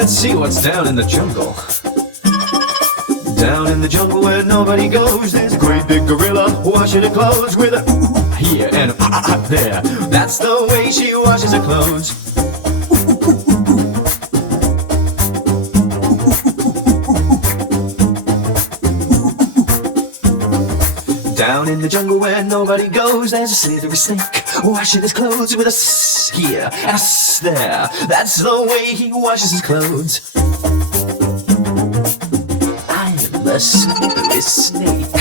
Let's see what's down in the jungle. Down in the jungle where nobody goes, there's a great big gorilla washing her clothes with a here and a there. That's the way she washes her clothes. Down in the jungle where nobody goes, there's a slithery snake washing his clothes with a here and a there. That's the way he washes his clothes. I'm a slithery snake.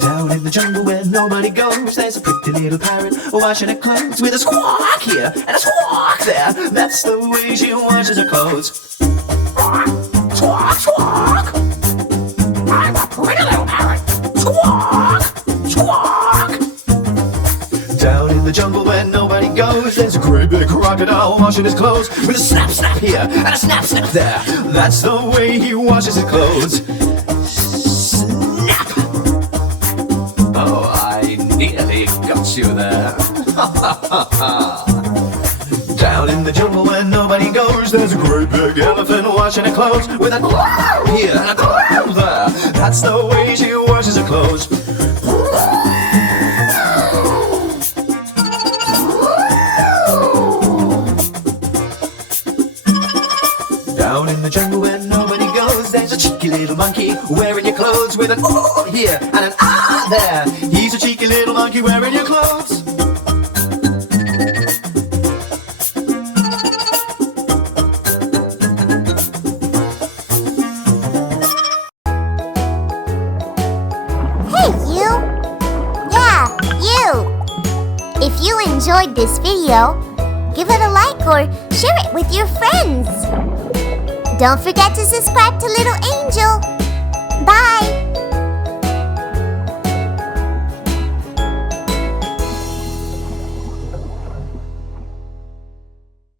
Down in the jungle where nobody goes, there's a pretty little parrot washing her clothes with a squawk here and a squawk there. That's the way she washes her clothes. Squawk, squawk. I'm a pretty little parrot. Squawk, squawk. Down in the jungle where nobody goes, there's a great big crocodile washing his clothes with a snap, snap here and a snap, snap there. That's the way he washes his clothes. Snap! Oh, I nearly got you there. Down in the jungle where nobody goes, there's a great big elephant washing her clothes with a here and a there. That's the way she washes her clothes. Down in the jungle where nobody goes, there's a cheeky little monkey wearing your clothes with an here and an there. He's a cheeky little monkey wearing your clothes. If you enjoyed this video, give it a like or share it with your friends. Don't forget to subscribe to Little Angel. Bye!